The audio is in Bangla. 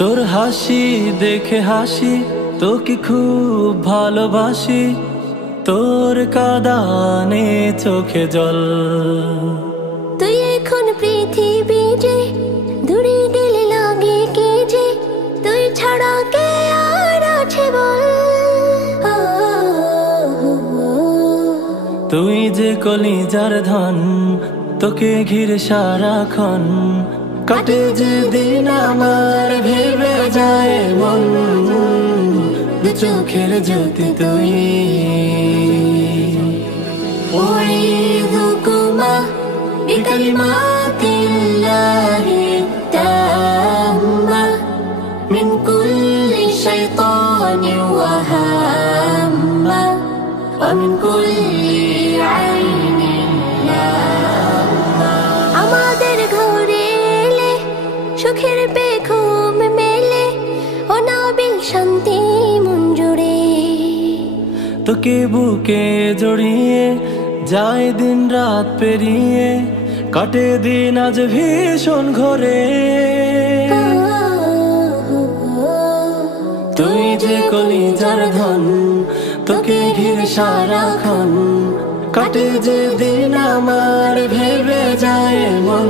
তোর হাসি দেখে হাসি, তোকে খুব ভালোবাসি, তোর কাঁদানে চোখে জল। তুই এখন পৃথিবী যে, দূরে গেলে লাগে কে যে, তুই ছাড়া কে আর আছে বল। তুই যে কলিজার ধন, তোকে ঘিরে সারাক্ষণ কাটে যে দিন আমার ভেবে যায় মন। দু চোখের জ্যোতি তুই। উইদুকুমা বিকালিমাতিল্লাহি তাম্মা মিন কুল্লি শাইতানিন ওয়া হাম্মা ওয়া মিন কুল্লি আইনিন লাম্মা। আমাদের ঘরে এলে সুখের বেঘুম মেলে, ও নাবিল শান্তি মন জুড়ে। তোকে বুকে জড়িয়ে যায় দিন রাত পেরিয়ে, কাটে দিন আজ ভীষণ ঘরে। তুই যে কলিজার ধন, তোকে ঘিরে সারাক্ষণ কাটে যে দিন আমার ভেবে যায় মন।